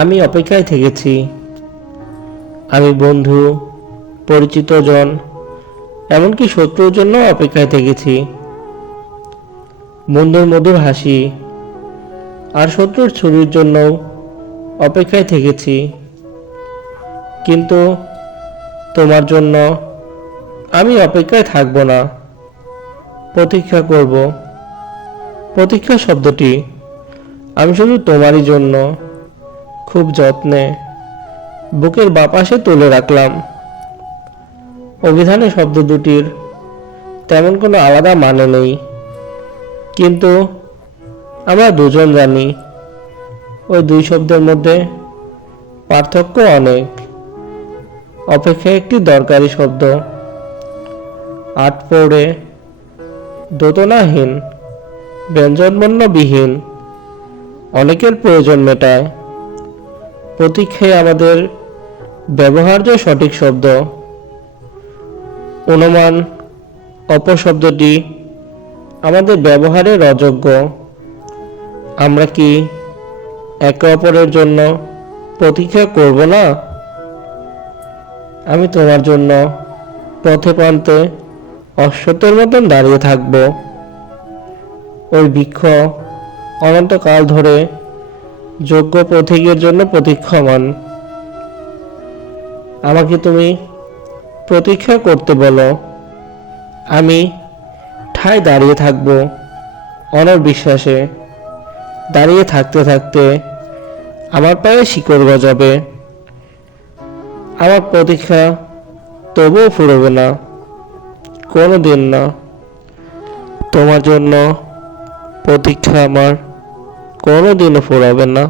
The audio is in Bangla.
আমি অপেক্ষায় থেকেছি। আমি বন্ধু, পরিচিত জন, এমনকি শত্রুর জন্য অপেক্ষায় থেকেছি। বন্ধুর মধুর হাসি আর শত্রুর ছুরির জন্যও অপেক্ষায় থেকেছি। কিন্তু তোমার জন্য আমি অপেক্ষায় থাকব না, প্রতীক্ষা করব। প্রতীক্ষা শব্দটি আমি শুধু তোমারই জন্য খুব যত্নে বুকের বাপাশে তুলে রাখলাম। অভিধানে শব্দ দুটির তেমন কোনো আলাদা মানে নেই, কিন্তু আমরা দুজন জানি ওই দুই শব্দের মধ্যে পার্থক্য অনেক। অপেক্ষা একটি দরকারি শব্দ, আট পৌড়ে, দোতনাহীন, ব্যঞ্জনবর্ণবিহীন, অনেকের প্রয়োজন মেটায়। প্রতীক্ষায় আমাদের ব্যবহার্য সঠিক শব্দ। অনুমান অপশব্দটি আমাদের ব্যবহারের অযোগ্য। আমরা কি একে অপরের জন্য প্রতীক্ষা করব না? আমি তোমার জন্য পথে প্রান্তে অশ্বত্থের মতন দাঁড়িয়ে থাকব। ওই বৃক্ষ অনন্তকাল ধরে যোগ্য পথিকের জন্য প্রতীক্ষমান। আমাকে তুমি প্রতীক্ষা করতে বলো, আমি ঠায় দাঁড়িয়ে থাকব অনর বিশ্বাসে। দাঁড়িয়ে থাকতে থাকতে আমার পায়ে শিকড় গজাবে। আমার প্রতীক্ষা তবুও ফুরবে না, কোনো দিন না। তোমার জন্য প্রতীক্ষা আমার কোনো দিনও ফুরাবে না।